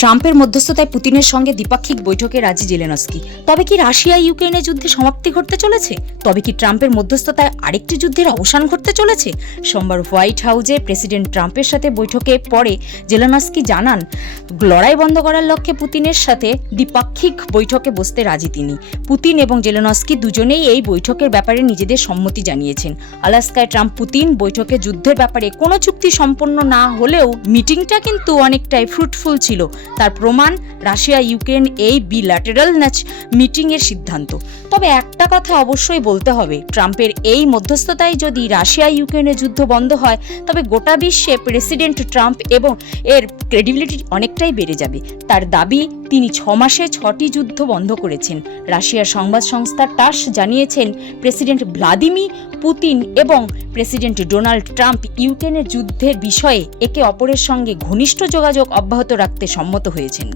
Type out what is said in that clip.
ট্রাম্পের মধ্যস্থতায় পুতিনের সঙ্গে দ্বিপাক্ষিক বৈঠকে রাজি জেলেনস্কি। তবে কি রাশিয়া ইউক্রেনের যুদ্ধে সমাপ্তি ঘটতে চলেছে? তবে কি ট্রাম্পের মধ্যস্থতায় আরেকটি যুদ্ধের অবসান ঘটতে চলেছে? সোমবার হোয়াইট হাউসে প্রেসিডেন্ট ট্রাম্পের সাথে বৈঠকে পরে জেলেনস্কি জানান, লড়াই বন্ধ করার লক্ষ্যে পুতিনের সাথে দ্বিপাক্ষিক বৈঠকে বসতে রাজি তিনি। পুতিন এবং জেলেনস্কি দুজনেই এই বৈঠকের ব্যাপারে নিজেদের সম্মতি জানিয়েছেন। আলাস্কায় ট্রাম্প পুতিন বৈঠকে যুদ্ধের ব্যাপারে কোনো চুক্তি সম্পন্ন না হলেও মিটিংটা কিন্তু অনেকটাই ফ্রুটফুল ছিল। তার প্রমাণ রাশিয়া ইউক্রেন এই বিল্যাটেরাল মিটিংয়ের সিদ্ধান্ত। তবে একটা কথা অবশ্যই বলতে হবে, ট্রাম্পের এই মধ্যস্থতায় যদি রাশিয়া ইউক্রেনের যুদ্ধ বন্ধ হয় তবে গোটা বিশ্বে প্রেসিডেন্ট ট্রাম্প এবং এর ক্রেডিবিলিটি অনেকটাই বেড়ে যাবে। তার দাবি, তিনি 6 মাসে 6টি যুদ্ধ বন্ধ করেছেন। রাশিয়ার সংবাদ সংস্থা টাস জানিয়েছেন, প্রেসিডেন্ট ভ্লাদিমির পুতিন এবং প্রেসিডেন্ট ডোনাল্ড ট্রাম্প ইউক্রেনের যুদ্ধের বিষয়ে একে অপরের সঙ্গে ঘনিষ্ঠ যোগাযোগ অব্যাহত রাখতে সম্মত হয়েছেন।